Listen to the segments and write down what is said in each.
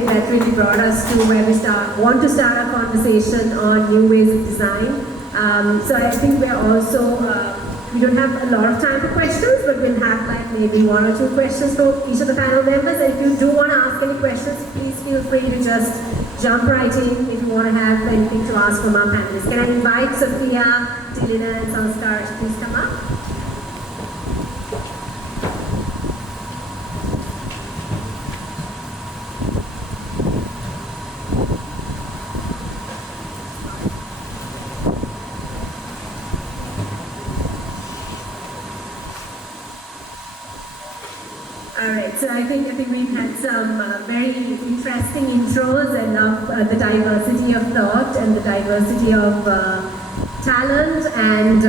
think that really brought us to where we want to start our conversation on new ways of design. So I think we're also, we don't have a lot of time for questions, but we'll have like maybe 1 or 2 questions for each of the panel members. And if you do want to ask any questions, please feel free to just jump right in if you want to have anything to ask from our panelists. Can I invite Sophia, Dilina, and Sanskar to please come up? Alright, so I think we've had some very interesting intros. I love the diversity of thought and the diversity of talent and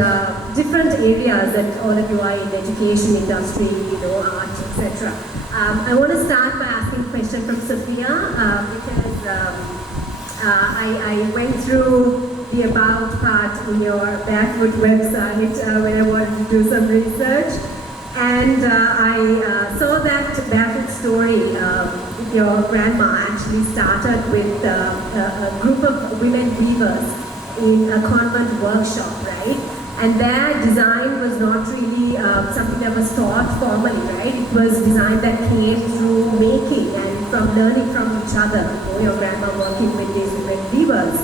different areas that all of you are in: education, industry, art, etc. I want to start by asking a question from Sophia because I went through the About part on your Barefoot website when I wanted to do some research. And I saw that Barefoot story. Your grandma actually started with a group of women weavers in a convent workshop, right? And their design was not really something that was taught formally, right? It was design that came through making and from learning from each other. Your grandma working with these women weavers.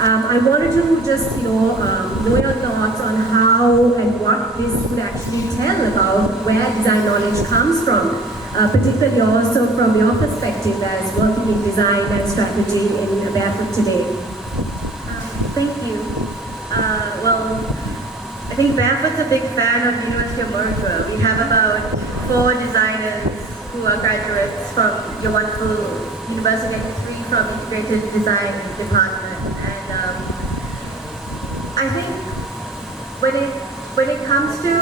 I wanted to just, know your thoughts on how and what this could actually tell about where design knowledge comes from, particularly also from your perspective as working in design and strategy in Barefoot today. Thank you. Well, I think Barefoot's a big fan of the University of Monaco. We have about 4 designers who are graduates from your wonderful university, and 3 from integrated design department. And I think when it comes to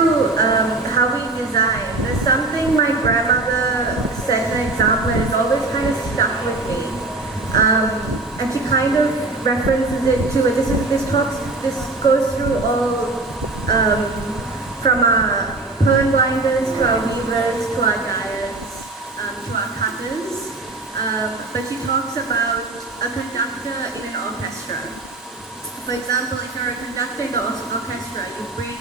how we design, there's something my grandmother set an example and it's always kind of stuck with me. And she kind of references it to it. This goes through all from our purnbinders to our weavers to our dyers to our cutters. But she talks about a conductor in an orchestra. For example, if you're a conductor in the orchestra, you bring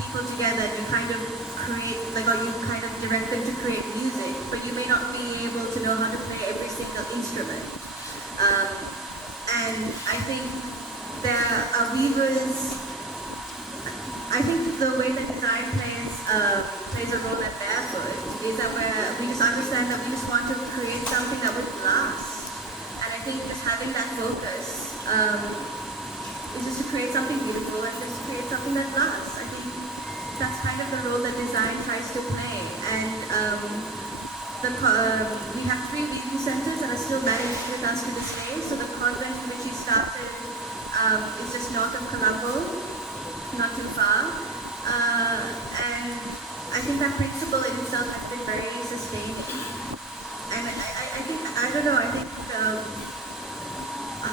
people together and you kind of create, or you kind of direct them to create music, but you may not be able to know how to play every single instrument. And I think there are weavers. I think the way that design plays a role at Barefoot is that we just understand that we just want to create something that would last. And I think just having that focus is just to create something beautiful and just create something that lasts. I think that's kind of the role that design tries to play. And we have 3 weaving centers that are still managed with us to this day. So the convent in which we started is just north of Colombo, not too far. And I think that principle in itself has been very sustaining. And I think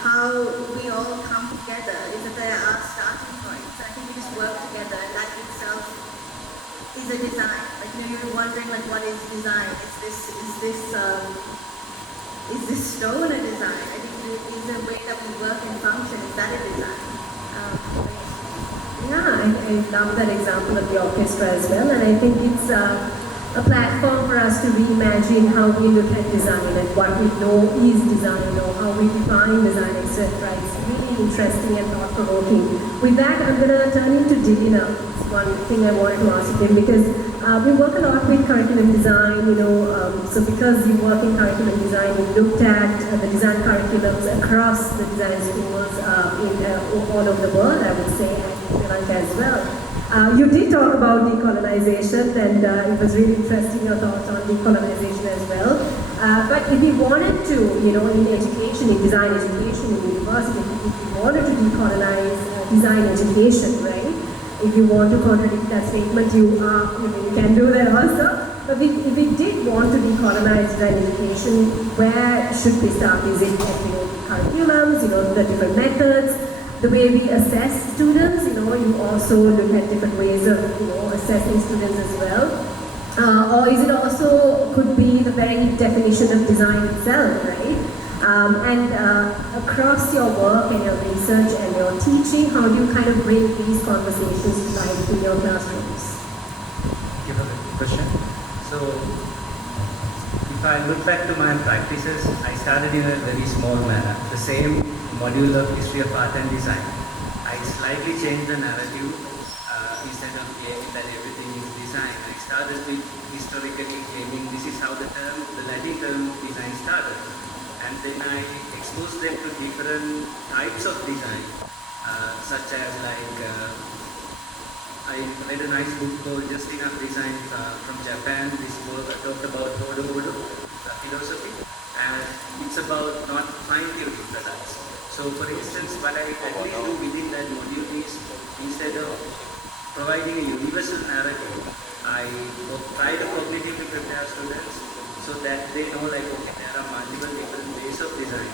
how we all come together is that there are starting points. I think we just work together, and that itself is a design. You're wondering what is design? Is this stone a design? I think is the way that we work and function. Is that a design? Yeah, I love that example of the orchestra as well, and I think it's a platform for us to reimagine how we look at design and what we know is design or how we define design, etc. It's really interesting and thought-provoking. With that, I'm going to turn into Dilina. It's one thing I wanted to ask him because we work a lot with curriculum design, so because you work in curriculum design, we looked at the design curriculums across the design schools all over the world, I would say, and in Lanka as well. You did talk about decolonization, and it was really interesting your thoughts on decolonization as well. But if we wanted to, in education, in design education, in university, if we wanted to decolonize design education, right? If you want to contradict that statement, you can do that also. But if we did want to decolonize design education, where should we start? Is it curriculums, the different methods? The way we assess students, you also look at different ways of, assessing students as well. Or is it also, could be the very definition of design itself, right? Across your work and your research and your teaching, how do you kind of bring these conversations to life in your classrooms? Give a good question. So, if I look back to my practices, I started in a very small manner. The same module of history of art and design. I slightly changed the narrative. Instead of claiming that everything is design, I started with historically claiming this is how the Latin term design started. And then I exposed them to different types of design, such as I read a nice book called Just Enough Design from Japan. This book talked about Odo philosophy, and it's about not fine-tuning products. So for instance, what I at least do within that module is, instead of providing a universal narrative, I try to cognitively prepare students so that they know okay, there are multiple different ways of design.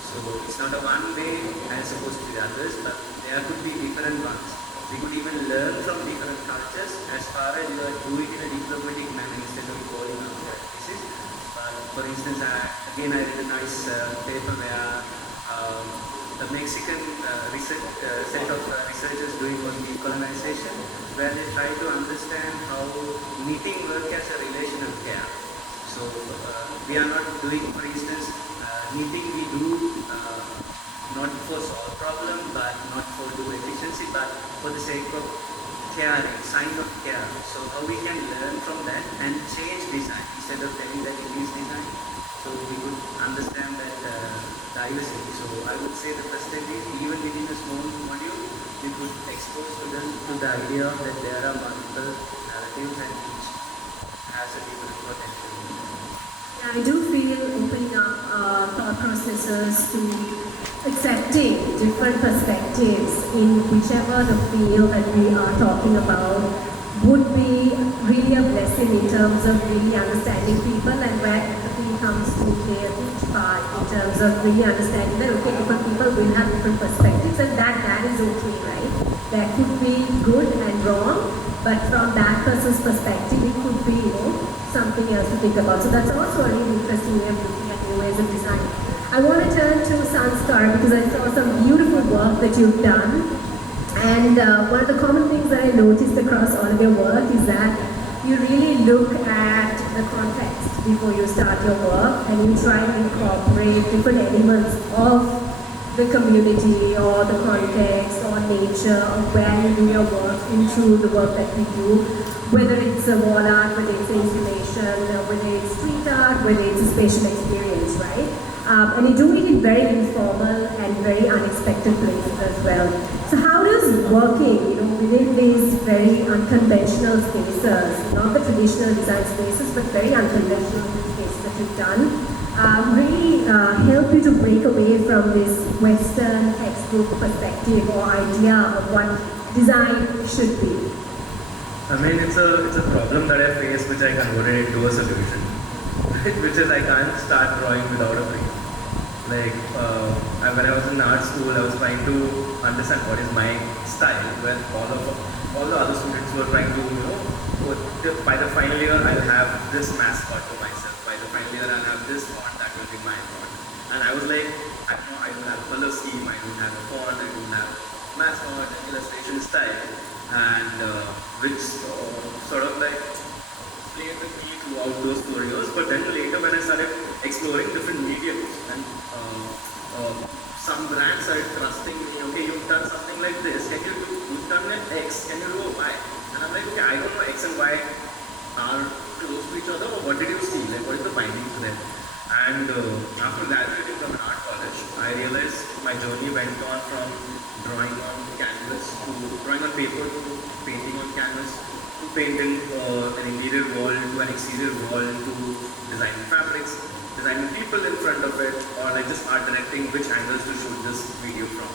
So it's not a one way as opposed to the others, but there could be different ones. We could even learn from different cultures as far as you are doing it in a diplomatic manner instead of calling out practices. But for instance, I read a nice paper where the Mexican set of researchers doing on decolonization, where they try to understand how knitting works as a relation of care. So we are not doing, for instance, knitting we do not for solve problem, but not for do efficiency, but for the sake of caring, sign of care. So how we can learn from that and change design instead of telling that it is design. So we could understand that diversity. So I would say the first step is, even within a small module, we could expose students to the idea that there are multiple narratives and each has a different potential. Yeah, I do feel opening up thought processes to accepting different perspectives in whichever the field that we are talking about would be really a blessing in terms of really understanding people, and where empathy comes to play a huge part in terms of really understanding that okay, different people will have different perspectives, and that is okay, right? There could be good and wrong, but from that person's perspective, it could be something else to think about. So that's also a really interesting way of looking at new ways of design. I want to turn to Sanskar because I saw some beautiful work that you've done. And one of the common things that I noticed across all of your work is that you really look at the context before you start your work, and you try to incorporate different elements of the community or the context or nature of where you do your work into the work that we do, whether it's a wall art, whether it's installation, whether it's street art, whether it's a spatial experience, right? And you do it in very informal and very unexpected places as well. So how does working, within these very unconventional spaces, not the traditional design spaces, but very unconventional spaces that you've done, really help you to break away from this Western textbook perspective or idea of what design should be? I mean, it's a problem that I face, which I converted into a solution, which is I can't start drawing without a brief. When I was in art school, I was trying to understand what is my style, where all the other students were trying to, by the final year, I'll have this mascot to myself. By the final year, I'll have this font, that will be my font. And I was like, I don't have a color scheme, I don't have a font, I don't have mascot, illustration style, and which sort of played with me throughout those 4 years. But then later, when I started exploring different mediums, and some brands started trusting me, okay, you've done something like this, you've done an X, can you do a Y? And I'm like, okay, I don't know X and Y are close to each other, or what did you see? What is the findings there? And after graduating from an art college, I realized my journey went on from drawing on canvas to drawing on paper to painting on canvas to painting an interior wall to an exterior wall to designing fabrics, designing people in front of it, or just art directing which angles to shoot this video from.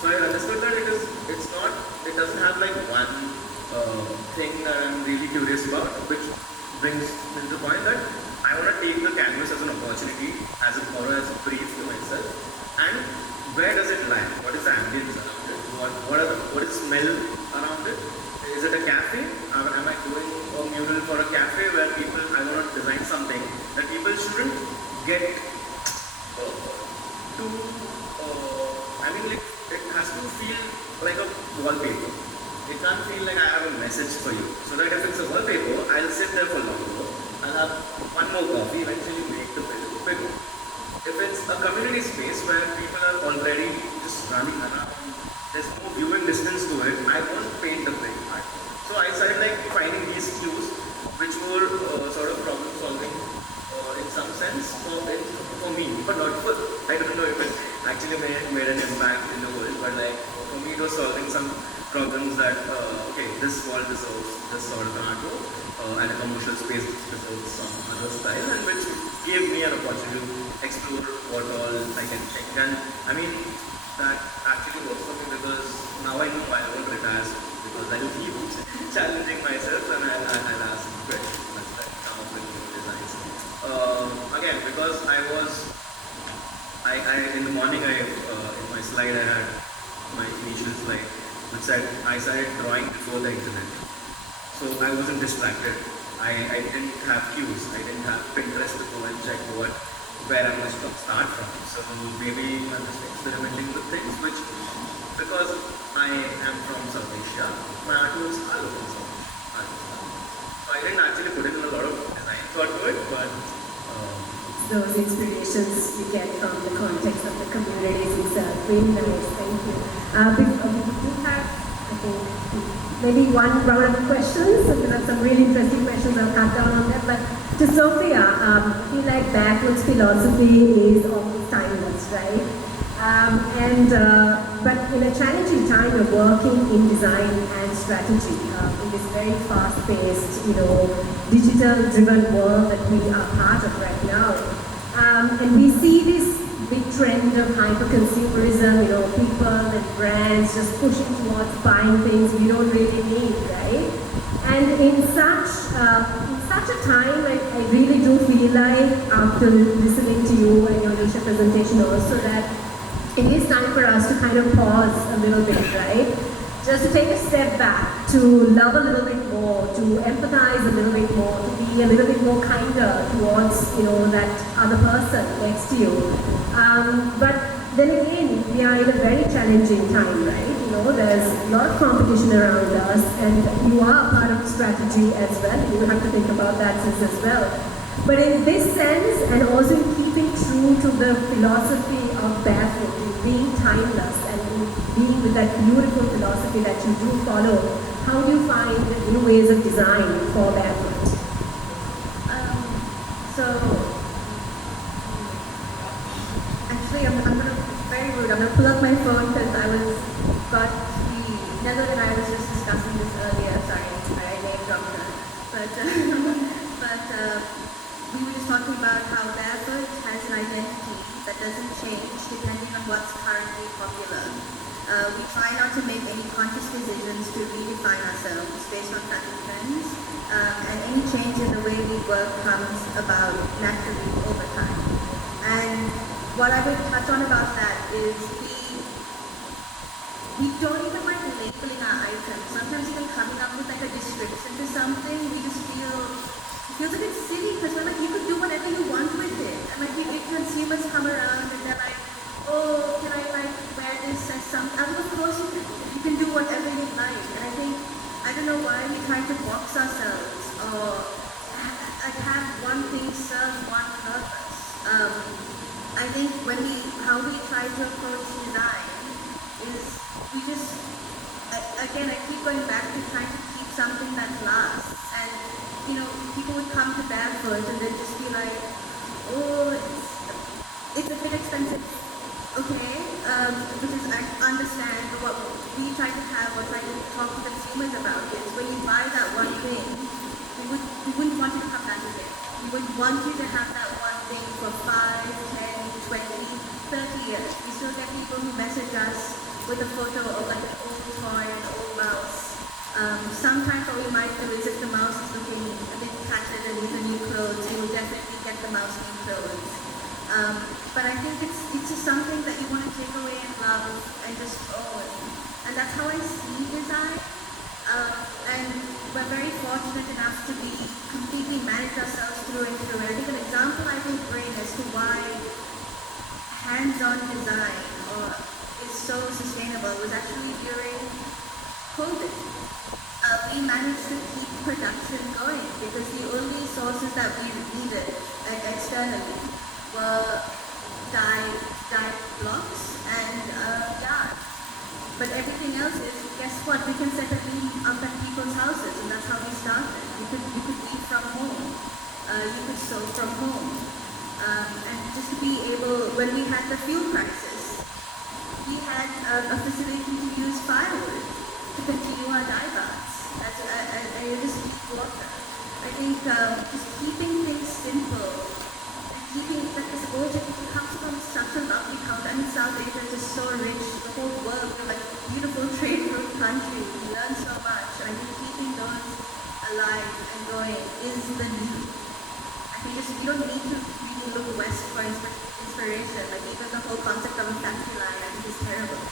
So I understood that it doesn't have one thing that I'm really curious about, which brings me to the point that I want to take the canvas as an opportunity, as a brief to myself, and where does it lie? What is the ambience around it? What is smell around it? Is it a cafe? Am I doing a mural for a cafe where I want to design something that people shouldn't get feel like I have a message for you. So that if it's a wallpaper, I'll sit there for longer. I'll have one more coffee, eventually make the page bigger. If it's a community space where people are already just running around, there's no viewing distance to it, I won't paint the big part. So I started like finding these cues which were sort of problem solving in some sense for me, but not for, I don't know if it actually made an impact in the world, but like for me it was solving some problems that, okay, this wall deserves this sort of an artwork, and a commercial space deserves some other style, and which gave me an opportunity to explore what all I can check. And I mean, that actually works for me because now I know I won't retire soon, because I will keep challenging myself and I'll ask questions that come up with new designs. Again, because in the morning in my slide I had my initial slide which said I started drawing before the internet. So I wasn't distracted. I didn't have cues. I didn't have Pinterest to go and check where I must start from. So maybe I'm just experimenting with things which, because I am from South Asia, my artworks are from South Asia. So I didn't actually put in a lot of design thought to it, but those inspirations you get from the context of the communities itself. Really nice, thank you. We do have, I think, maybe one round of questions. So there are some really interesting questions. I'll cut down on that. But to Sophia, I feel like backwards philosophy is almost timeless, right? But in a challenging time, we're working in design and strategy in this very fast-paced, digital-driven world that we are part of right now. And we see this big trend of hyper-consumerism, people and brands just pushing towards buying things we don't really need, right? And in such a time, I really do feel like, after listening to you and your initial presentation also, that it is time for us to kind of pause a little bit, right? Just to take a step back, to love a little bit more, to empathize a little bit more, to be a little bit more kinder towards, that other person next to you. But then again, we are in a very challenging time, right? There's a lot of competition around us, and you are part of the strategy as well. You have to think about that as well. But in this sense, and also in keeping true to the philosophy of barefoot, in being timeless and in being with that beautiful philosophy that you do follow, how do you find new ways of design for barefoot? Actually, I'm gonna, it's very rude, I'm gonna pull up my phone because Nello and I was just discussing this earlier, sorry, I name dropped her. But we were just talking about how barefoot has an identity that doesn't change depending on what's currently popular. We try not to make any conscious decisions to redefine ourselves based on fashion trends, and any change in the way we work comes about naturally over time. And what I would touch on about that is we don't even like labeling our items. Sometimes even coming up with like a description to something, we just feels a bit silly because we're like, you could do whatever you want with it. And like if consumers come around and they're like, oh, can I like wear this as something? Of course you can do whatever you like. And I think, I don't know why we try to box ourselves or have one thing serve one purpose. I think how we try to approach design is we just, again, I keep going back to trying to keep something that lasts. And people would come to barefoot and they'd just be like, oh, it's a bit expensive, okay? Which is, I understand, but what we try to have, or try to talk to consumers about is when you buy that one thing, we wouldn't want you to come back again. We would want you to have that one thing for 5, 10, 20, 30 years. We still get people who message us with a photo of like an old toy, an old mouse. Sometimes what we might do is if the mouse is looking a bit tattered and with the new clothes, we will definitely get the mouse new clothes. But I think it's just something that you want to take away and love and just own. And that's how I see design. And we're very fortunate enough to be completely manage ourselves through and through. And I think an example I can bring as to why hands-on design is so sustainable was actually during COVID. we managed to keep production going because the only sources that we needed, like externally, were dye blocks and yarn. But everything else is, guess what? We can set a beam up at people's houses, and that's how we started. You could weave from home. You could sew from home. And just to be able, when we had the fuel crisis, we had a facility to use firewood to continue our dye baths. And just keep water. I think just keeping things simple and keeping like this whole it comes from such a lovely culture. I mean, South Asia is just so rich. The whole world, we're like a beautiful trade route country. We learn so much. I think keeping those alive and going is the need. I think just you don't need to really look west for inspiration. Like even the whole concept of a factory line, I think is terrible.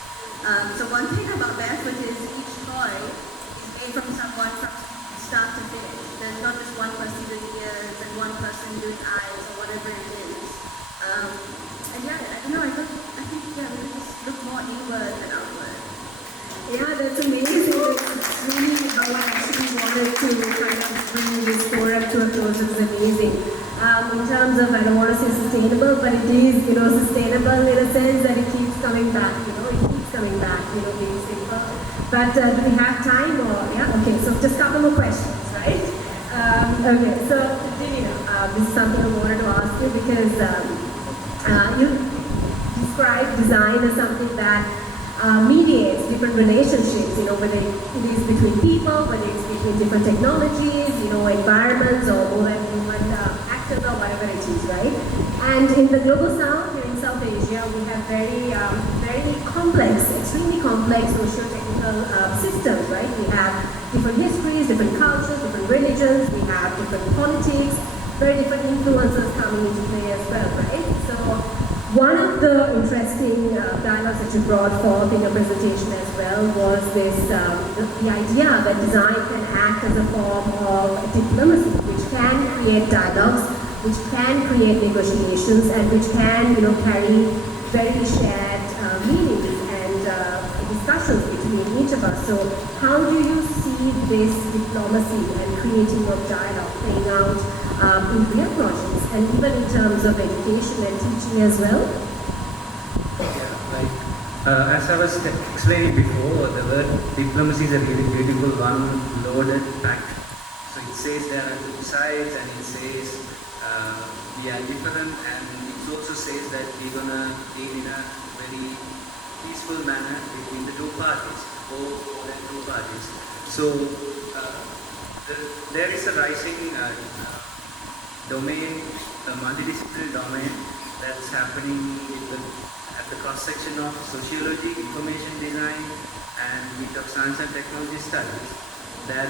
So one thing about barefoot is each toy is made from someone from start to finish. There's not just one person doing ears and one person doing eyes or whatever it is. And yeah, I don't know. I think yeah, we just look more inward than outward. Yeah, that's amazing. It's really how I actually wanted to kind of bring this forum to a close. It's amazing. In terms of, I don't want to say sustainable, but it is, sustainable in a sense that it keeps coming back, it keeps coming back, being simple. But do we have time or, yeah? Okay, so just a couple more questions, right? Okay, so Divina, this is something I wanted to ask you because you describe design as something that mediates different relationships, whether it is between people, whether it's between different technologies, environments or more than human actors or whatever it is, right? And in the global south, here in South Asia, we have very complex, extremely complex socio-technical systems, right? We have different histories, different cultures, different religions, we have different politics, very different influences coming into play as well, right? So one of the interesting dialogues that you brought forth in your presentation as well was this, the idea that design can act as a form of diplomacy, which can create dialogues, which can create negotiations, and which can, carry very shared meanings and discussions between each of us. So how do you see this diplomacy and creating of dialogue playing out in real projects and even in terms of education and teaching as well? Yeah, as I was explaining before, the word diplomacy is a really beautiful one, loaded pack. So it says there are two sides, and it says we are different, and it also says that we're gonna deal in a very peaceful manner between the two parties, or more than two parties. So there is a rising domain, a multidisciplinary domain that's happening at the cross-section of sociology, information design, and bit of science and technology studies that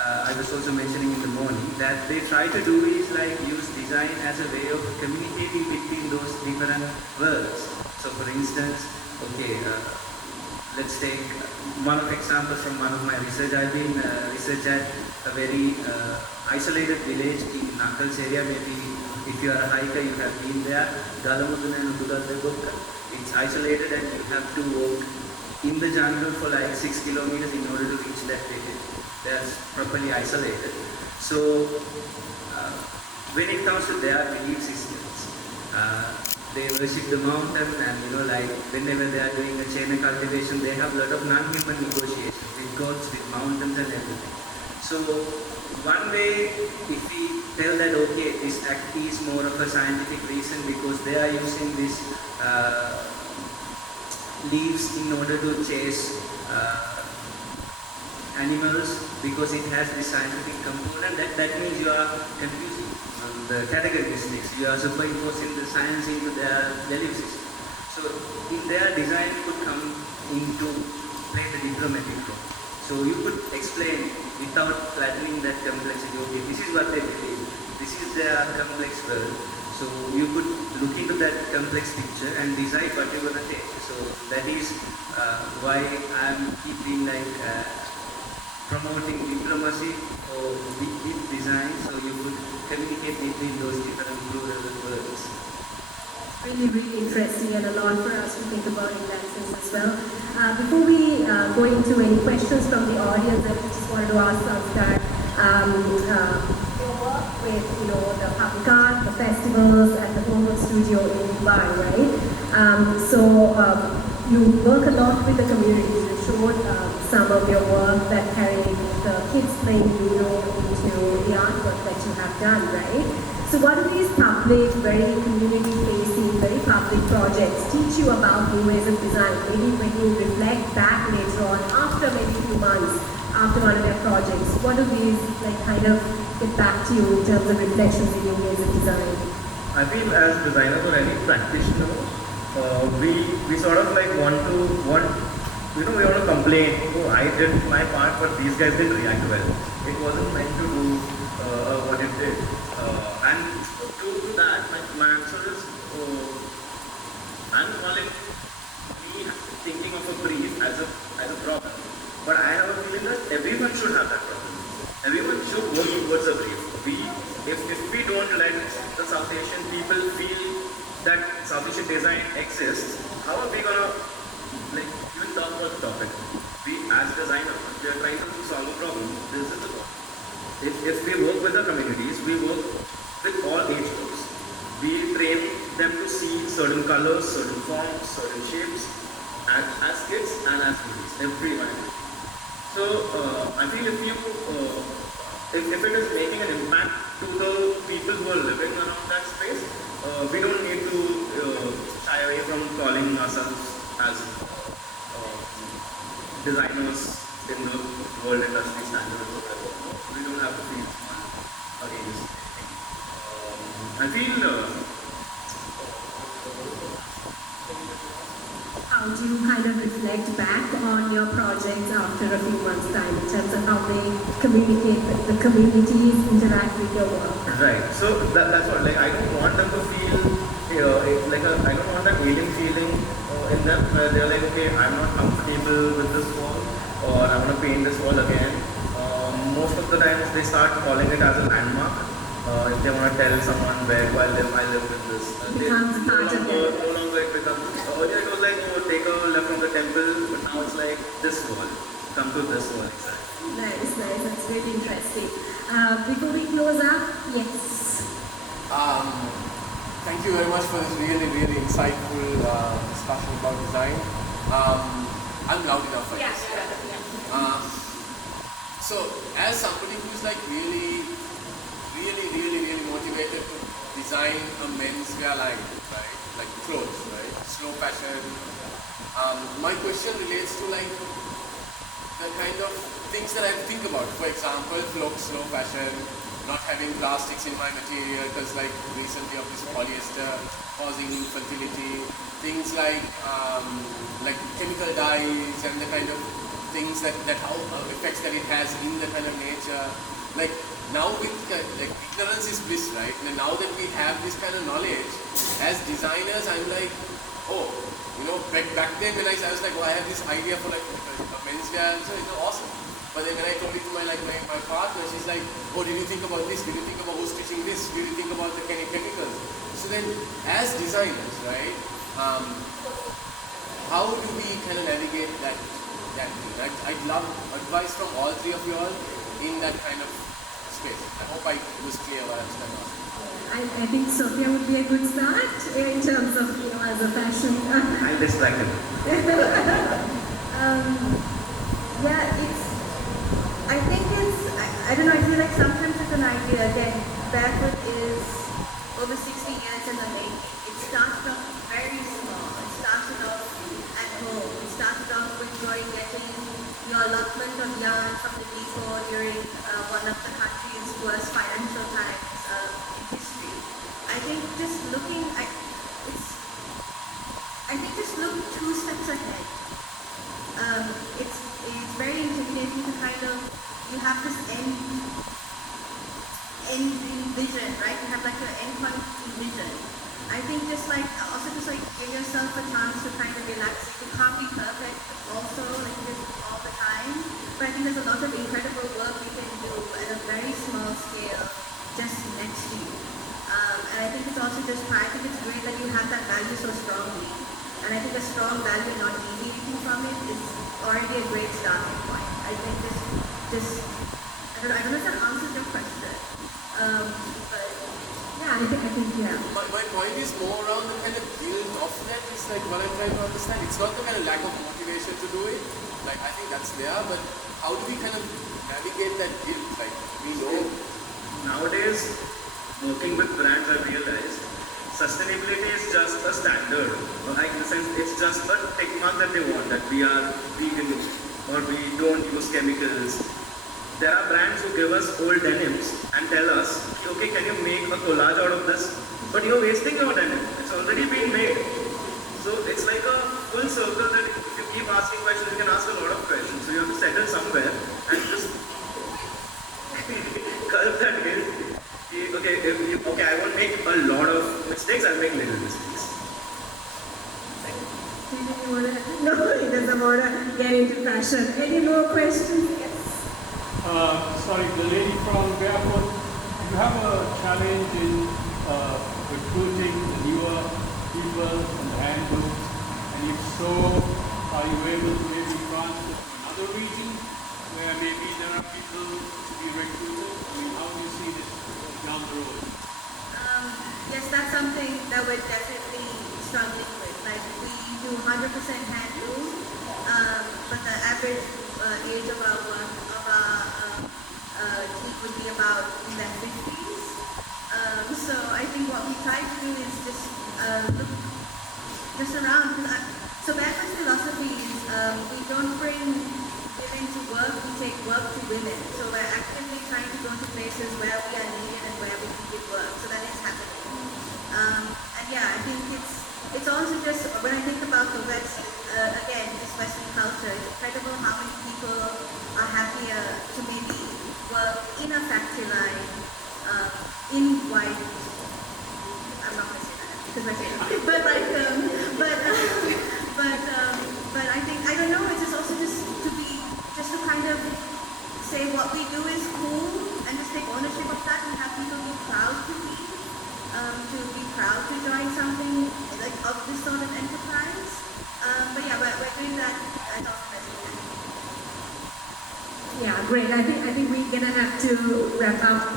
I was also mentioning in the morning, that they try to do is like use design as a way of communicating between those different worlds. So for instance, okay, let's take one of examples from one of my research. I've been research at a very isolated village in Nakal's area. Maybe if you are a hiker, you have been there. It's isolated and you have to walk in the jungle for like 6 kilometers in order to reach that village. That's properly isolated. So when it comes to their belief systems, they worship the mountain, and like whenever they are doing a chain cultivation, they have a lot of non-human negotiations with gods, with mountains and everything. So one way, if we tell that okay, this act is more of a scientific reason because they are using these leaves in order to chase animals because it has this scientific component, that means you are confusing the characteristics. You are superimposing the science into their belief system. So in their design could come into play the diplomatic role. So you could explain without flattening that complexity. Okay, this is what they believe. This is their complex world. So you could look into that complex picture and decide what you're going to take. So that is why I'm keeping promoting diplomacy or with design, so you could communicate between those different plural worlds. Really, really interesting and a lot for us to think about in that sense as well. Before we go into any questions from the audience, I just wanted to ask Sanskar, your work with the public art, the festivals, and the Homework Studio in Dubai, right? You work a lot with the community. You showed some of your work that carry the kids playing Ludo into the artwork that you have done, right? So what do these public, very community-facing, very public projects teach you about new ways of design? Maybe when you reflect back later on, after maybe a few months, after one of their projects, what do these kind of get back to you in terms of reflections in new ways of design? I feel as designers or any practitioner, we sort of like want we want to complain, oh, I did my part, but these guys didn't react well. It wasn't meant to do what it did. And to that, my answer is, I'm calling me thinking of a brief as a problem. But I have a feeling that everyone should have that problem. Everyone should work towards a brief. If we don't let the South Asian people feel that South Asian design exists, how are we gonna even talk about the topic? We as designers, we are trying to solve a problem. This is the problem. If we work with the communities, we work with all age groups. We train them to see certain colors, certain forms, certain shapes, as kids and as adults, everyone. So I feel if it is making an impact to the people who are living around that space, we don't need to shy away from calling ourselves as designers in the world industry standards or whatever. We don't have to feel small against anything. I feel How do you kind of reflect back on your projects after a few months' time in terms of how they communicate with the communities, interact with your work? right. So that's what I don't want them to feel I don't want that alien feeling in them where they're like, okay, I'm not comfortable with this wall, or I want to paint this wall again. Most of the times they start calling it as a landmark. If they want to tell someone where I live with this. Becomes part of it. No longer it becomes, earlier it was like, oh, take a left from the temple, but now it's like this wall. Come to this wall, exactly. Nice. That's really interesting. Before we close up, yes. Thank you very much for this really, really insightful discussion about design. I'm loud enough for this. So, as somebody who's really motivated to design a menswear line, right? Like clothes, right? Slow fashion. My question relates to the kind of things that I think about. For example, slow fashion, not having plastics in my material because recently of this polyester causing infertility, things like chemical dyes and the kind of things that how effects that it has in the kind of nature. Now with ignorance is bliss, right? And now that we have this kind of knowledge, as designers, I'm back then when I was like, I have this idea for a menswear, so it's awesome. But then when I told it to my partner, she's like, oh, did you think about this? Did you think about who's stitching this? Did you think about the chemicals? So then, as designers, right, how do we kind of navigate that thing? I'd love advice from all three of you all in that kind of space. I hope I was clear what I was trying to ask. I think Sophia would be a good start in terms of, as a fashion. I'm distracted. I don't know, I feel like sometimes it's an idea. Again, barefoot is over 60 years in the making. It started off very small. It started off at home. It started off with getting your allotment of yarn from the depot during one of the country's worst financial times in history. I think just look two steps ahead. It's very intimidating to you have this end vision, right? You have your end point vision. I think also give yourself a chance to relax. You can't be perfect also, all the time. But I think there's a lot of incredible work you can do at a very small scale just next to you. And I think it's also I think it's great that you have that value so strongly. and I think a strong value not deviating from it is already a great starting point. I think I don't know if that answers your question, but Yeah, I think yeah. My point is more around the kind of guilt of that is like what I'm trying to understand. It's not the kind of lack of motivation to do it. Like I think that's there, but how do we kind of navigate that guilt? Like we know Nowadays, working with brands, I realized sustainability is just a standard. Like in the sense, it's just a tick mark that they want, that we are vegan or we don't use chemicals. There are brands who give us old denims and tell us, okay, can you make a collage out of this? But you're wasting your denim. It's already been made. So it's like a full circle that if you keep asking questions, you can ask a lot of questions. So you have to settle somewhere and just curb that guilt. Okay, I won't make a lot of mistakes, I'll make little mistakes. No, he doesn't want to get into fashion. Any more questions? Yes. Sorry, the lady from Barefoot, you have a challenge in recruiting the newer people from the handloom, and if so, are you able to maybe transfer to another region where maybe there are people to be recruited? I mean, how do you see this down the road? yes, that's something that we're definitely struggling with. Like we do 100% handloom, but the average age of our team would be about in their 50s. So I think what we try to do is just look just around. So Barefoot's philosophy is we don't bring women to work, we take work to women. So we're actively trying to go to places where we are needed and where we can give work. So that is happening. And yeah, I think it's also just, when I think about the West, again, this Western culture, it's incredible how many people are happier to maybe work in a factory line, in white, I'm not going to say that, because we're saying that. But I think, I don't know, it's just also just to kind of say what we do is cool and just take ownership of that and have people be proud to proud to join something like of this sort of enterprise. But yeah, we're doing that as often as we can. Yeah, great. I think we're gonna have to wrap up.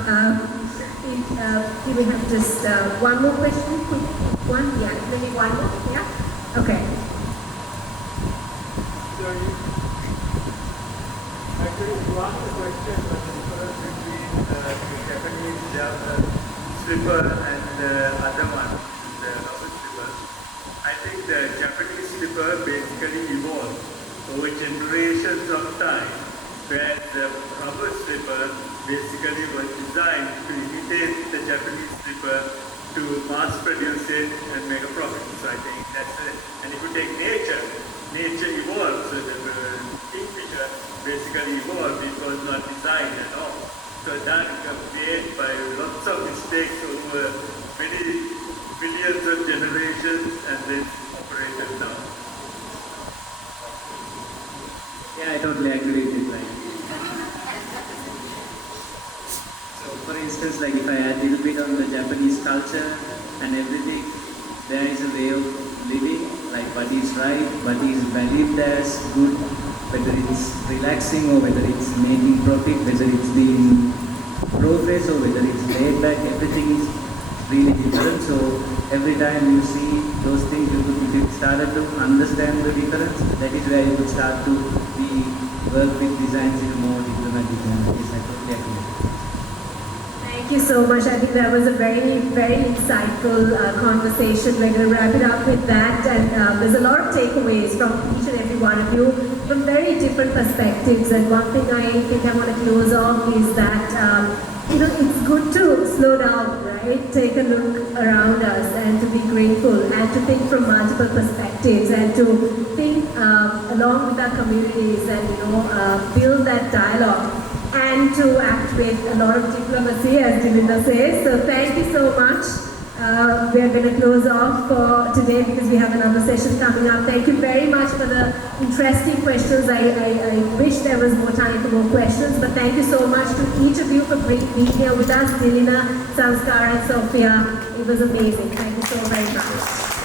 We have just one more question. One, yeah, maybe one more. Yeah. Okay. Actually, you asked the question, but the difference between the Japanese slipper and the other one, the rubber slipper. I think the Japanese slipper basically evolved over generations of time, where the rubber slipper basically was designed to imitate the Japanese slipper to mass produce it and make a profit. So I think that's it. And if you take nature evolved, so the kingfisher basically evolved, it was not designed at all. So that was made by lots of mistakes over many billions of generations and then operated now. Yeah, I totally agree with it. Like, so for instance, like if I add a little bit on the Japanese culture and everything, there is a way of living, like what is right, what is valued as good, whether it's relaxing or whether it's making profit, whether it's being progress or whether it's laid back, everything is really different. So every time you see those things, if you started to understand the difference, that is where you would start to work with designs in a more diplomatic manner. Yes, I totally agree. Thank you so much. I think that was a very, very insightful conversation. We're going to wrap it up with that. And there's a lot of takeaways from each and every one of you from very different perspectives. And one thing I think I want to close off is that, it's good to slow down, right? Take a look around us and to be grateful and to think from multiple perspectives and to think along with our communities and, build that dialogue. And to act with a lot of diplomacy, as Dilinda says. So thank you so much. We are going to close off for today because we have another session coming up. Thank you very much for the interesting questions. I wish there was more time for more questions, but thank you so much to each of you for being here with us, Dilinda, Sanskar and Sophia. It was amazing. Thank you so very much.